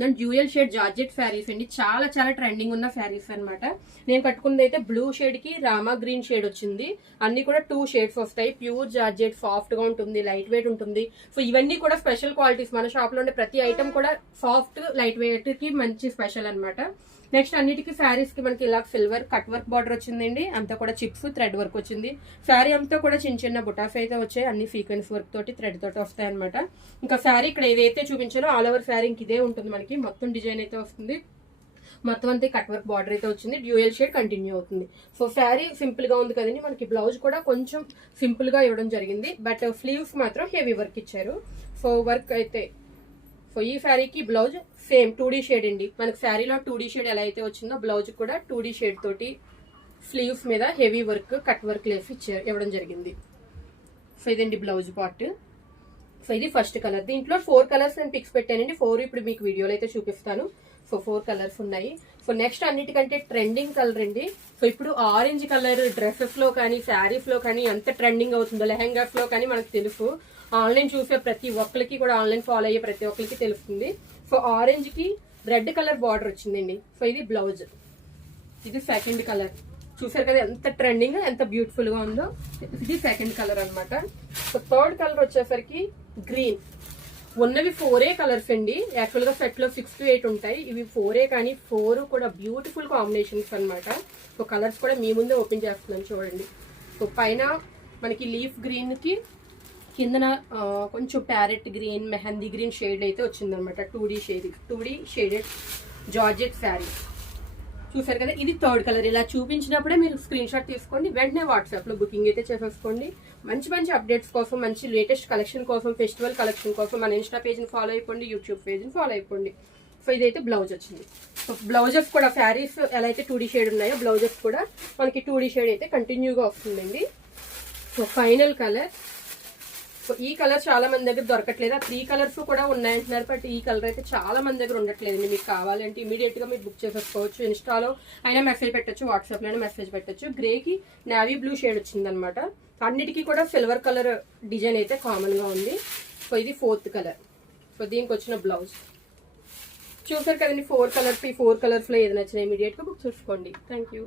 దాని dual shade georgette saris అండి. చాలా చాలా ట్రెండింగ్ ఉన్న శారీస్ అనమాట. నేను కట్టుకున్నది అయితే బ్లూ షేడ్ కి రామా గ్రీన్ షేడ్ వచ్చింది. అన్ని కూడా 2 షేడ్స్ వస్తాయి. ప్యూర్ జార్జెట్, సాఫ్ట్ గా ఉంటుంది, లైట్ వెయిట్ ఉంటుంది. సో ఇవన్నీ కూడా స్పెషల్ క్వాలిటీస్. మన షాప్ లో ఉండే ప్రతి ఐటమ్ కూడా సాఫ్ట్, లైట్ వెయిట్ కి మంచి స్పెషల్ అనమాట. నెక్స్ట్ అన్నిటికీ శారీస్ కి మనకి ఇలా సిల్వర్ కట్ వర్క్ బార్డర్ వచ్చిందండి. అంతా కూడా చిప్స్ థ్రెడ్ వర్క్ వచ్చింది. శారీ అంతా కూడా చిన్న చిన్న బుటాస్ అయితే వచ్చాయి. అన్ని సీక్వెన్స్ వర్క్ తోటి థ్రెడ్ తోటి వస్తాయి అనమాట. ఇంకా శారీ ఇక్కడ ఏదైతే చూపించారో ఆల్ ఓవర్ శారీ ఇంక ఇదే ఉంటుంది మనకి. మొత్తం డిజైన్ అయితే వస్తుంది. మొత్తం అంతే కట్ వర్క్ బార్డర్ అయితే వచ్చింది. డ్యూయల్ షేడ్ కంటిన్యూ అవుతుంది. సో శారీ సింపుల్ గా ఉంది కదండి. మనకి బ్లౌజ్ కూడా కొంచెం సింపుల్ గా ఇవ్వడం జరిగింది. బట్ స్లీవ్స్ మాత్రం హెవీ వర్క్ ఇచ్చారు. సో వర్క్ అయితే సో ఈ శారీకి బ్లౌజ్ సేమ్ 2D షేడ్ అండి. మనకి శారీలో 2D షేడ్ ఎలా అయితే వచ్చిందో బ్లౌజ్ కూడా 2D షేడ్ తోటి స్లీవ్స్ మీద హెవీ వర్క్ కట్ వర్క్ లేసి ఇవ్వడం జరిగింది. సో ఇదండి బ్లౌజ్ పార్ట్. సో ఇది ఫస్ట్ కలర్. దీంట్లో 4 కలర్స్ నేను పిక్స్ పెట్టానండి. 4 ఇప్పుడు మీకు వీడియోలో అయితే చూపిస్తాను. సో 4 కలర్స్ ఉన్నాయి. సో నెక్స్ట్ అన్నిటికంటే ట్రెండింగ్ కలర్ అండి. సో ఇప్పుడు ఆరెంజ్ కలర్ డ్రెస్సెస్ లో కానీ శారీస్ లో కానీ ఎంత ట్రెండింగ్ అవుతుందో, లెహెంగాస్ లో కానీ మనకు తెలుసు. ఆన్లైన్ చూసే ప్రతి ఒక్కరికి కూడా, ఆన్లైన్ ఫాలో అయ్యే ప్రతి ఒక్కరికి తెలుస్తుంది. సో ఆరెంజ్ కి రెడ్ కలర్ బార్డర్ వచ్చిందండి. సో ఇది బ్లౌజ్. ఇది సెకండ్ కలర్. చూసారు కదా ఎంత ట్రెండింగ్, ఎంత బ్యూటిఫుల్ గా ఉందో. ఇది సెకండ్ కలర్ అనమాట. సో థర్డ్ కలర్ వచ్చేసరికి గ్రీన్. ఉన్నవి 4 కలర్స్ అండి. యాక్చువల్ గా సెట్ లో 6 to 8 ఉంటాయి. ఇవి 4 కానీ 4 కూడా బ్యూటిఫుల్ కాంబినేషన్స్ అనమాట. సో కలర్స్ కూడా మీ ముందే ఓపెన్ చేస్తున్నాను చూడండి. సో పైన మనకి లీఫ్ గ్రీన్ కి కిందన కొంచెం parrot green, mehndi green shade అయితే వచ్చిందనమాట. 2D shaded georgette sari. చూసారు కదా, ఇది థర్డ్ కలర్. ఇలా చూపించినప్పుడే మీరు స్క్రీన్ షాట్ తీసుకోండి, వెంటనే వాట్సాప్ లో బుకింగ్ అయితే చేసేసుకోండి. మంచి మంచి అప్డేట్స్ కోసం, మంచి లేటెస్ట్ కలెక్షన్ కోసం, ఫెస్టివల్ కలెక్షన్ కోసం మన ఇన్స్టా పేజ్ ని ఫాలో అయిపోండి, యూట్యూబ్ పేజ్ ని ఫాలో అయిపోండి. సో ఇదైతే బ్లౌజ్ వచ్చింది. సో బ్లౌజెస్ కూడా శారీస్ ఎలా అయితే 2D షేడ్ ఉన్నాయో బ్లౌజెస్ కూడా మనకి 2D షేడ్ అయితే కంటిన్యూగా వస్తుందండి. So final colour. సో ఈ కలర్ చాలా మంది దగ్గర దొరకట్లేదు. ఆ 3 కలర్స్ కూడా ఉన్నాయంటున్నారు. బట్ ఈ కలర్ అయితే చాలా మంది దగ్గర ఉండట్లేదండి. మీకు కావాలంటే ఇమీడియట్ గా మీరు బుక్ చేసేసుకోవచ్చు. ఇన్స్టాలో అయినా మెసేజ్ పెట్టచ్చు, వాట్సాప్ లో అయినా మెసేజ్ పెట్టచ్చు. గ్రే కి నావీ బ్లూ షేడ్ వచ్చిందనమాట. అన్నిటికీ కూడా సిల్వర్ కలర్ డిజైన్ అయితే కామన్ గా ఉంది. సో ఇది 4th కలర్. సో దీనికి వచ్చిన బ్లౌజ్ చూసారు కదండి. 4 కలర్స్. ఈ 4 కలర్స్ లో ఏది నచ్చినా ఇమీడియట్ గా బుక్ చేసుకోండి. Thank you.